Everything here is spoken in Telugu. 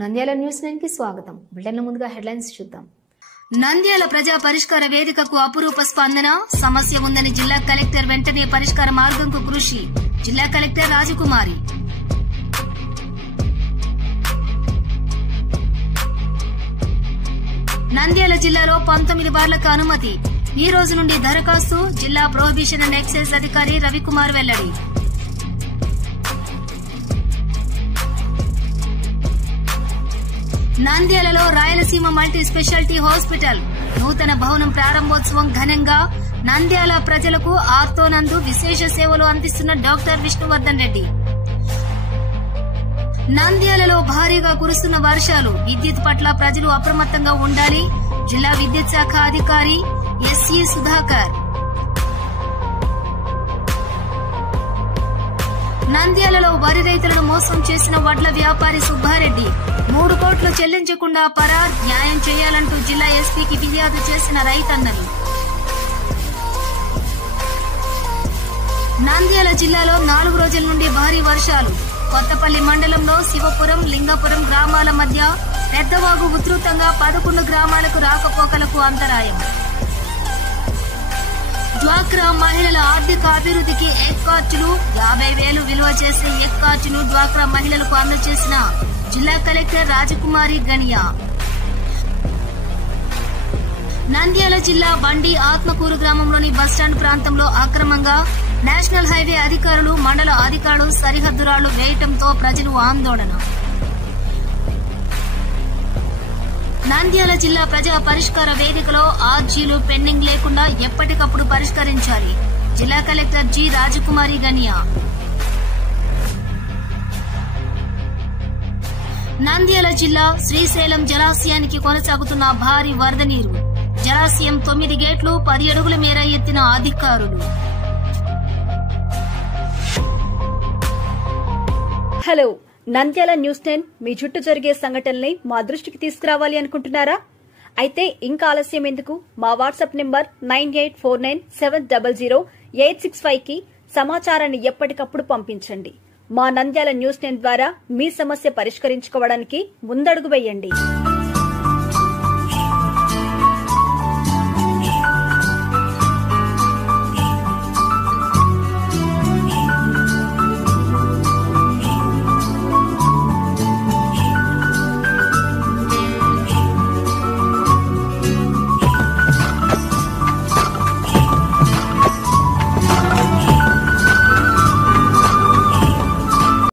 నంద్యాల న్యూస్ 9 కి స్వాగతం. బులెటిన్ల ముందుగా హెడ్లైన్స్ చూద్దాం. నంద్యాల ప్రజా పరిష్కార వేదికకు అపురూప స్పందన. సమస్య ఉందని జిల్లా కలెక్టర్ వెంటనే పరిష్కార మార్గంకు కృషి. జిల్లా కలెక్టర్ రాజకుమారి. నంద్యాల జిల్లాలో 19 బార్లకు అనుమతి. ఈ రోజు నుండి దరఖాస్తు. జిల్లా ప్రొహిబిషన్ అండ్ ఎక్సైజ్ అధికారి రవికుమార్ వెల్లడి. నంద్యాలలో రాయలసీమ మల్టీ స్పెషాలిటీ హాస్పిటల్ నూతన భవనం ప్రారంభోత్సవం ఘనంగా. నంద్యాల ప్రజలకు ఆర్తోనందు విశేష సేవలు అందిస్తున్న డాక్టర్ విష్ణువర్ధన్ రెడ్డి. నంద్యాలలో భారీగా కురుస్తున్న వర్షాలు. విద్యుత్ పట్ల ప్రజలు అప్రమత్తంగా ఉండాలి. జిల్లా విద్యుత్ శాఖ అధికారి ఎస్ఈ సుధాకర్. నంద్యాలలో వరి రైతులను మోసం చేసిన వడ్ల వ్యాపారి సుబ్బారెడ్డి 3 కోట్లు చెల్లించకుండా పరార్. న్యాయం చేయాలంటూ జిల్లా ఎస్పీకి ఫిర్యాదు చేసిన రైతన్నలు. నంద్యాల జిల్లాలో 4 రోజుల నుండి భారీ వర్షాలు. కొత్తపల్లి మండలంలో శివపురం, లింగపురం గ్రామాల మధ్య పెద్దవాగు ఉధృతంగా 11 గ్రామాలకు రాకపోకలకు అంతరాయం. డ్వాక్రా మహిళల ఆర్థిక అభివృద్ధికి ఎక్కార్చులు 50,000 విలువ చేసే ఎక్కార్చును డ్వాక్రా మహిళలకు అందజేసిన జిల్లా కలెక్టర్ రాజకుమారి గనియా. నంద్యాల జిల్లా బండి ఆత్మకూరు గ్రామంలోని బస్టాండ్ ప్రాంతంలో అక్రమంగా నేషనల్ హైవే అధికారులు, మండల అధికారులు సరిహద్దు రాళ్లు వేయటంతో ప్రజలు ఆందోళన. నంద్యాల జిల్లా ప్రజా పరిష్కార వేదికలో ఆర్జీలు పెండింగ్ లేకుండా ఎప్పటికప్పుడు పరిష్కరించాలి. జిల్లా కలెక్టర్ జి రాజకుమారి గనియా. నంద్యాల జిల్లా శ్రీశైలం జలాశయానికి కొనసాగుతున్న భారీ వరద నీరు. జలాశయం 9 గేట్లు 10 అడుగుల మేర ఎత్తిన అధికారులు. హలో, నంద్యాల న్యూస్ 10 మీ చుట్టూ జరిగే సంఘటనల్ని మా దృష్టికి తీసుకురావాలి అనుకుంటున్నారా? అయితే ఇంకా ఆలస్యం ఎందుకు? మా వాట్సాప్ నెంబర్ 9849700865 కి సమాచారాన్ని ఎప్పటికప్పుడు పంపించండి. మా నంద్యాల న్యూస్ 10 ద్వారా మీ సమస్య పరిష్కరించుకోవడానికి ముందడుగు వేయండి.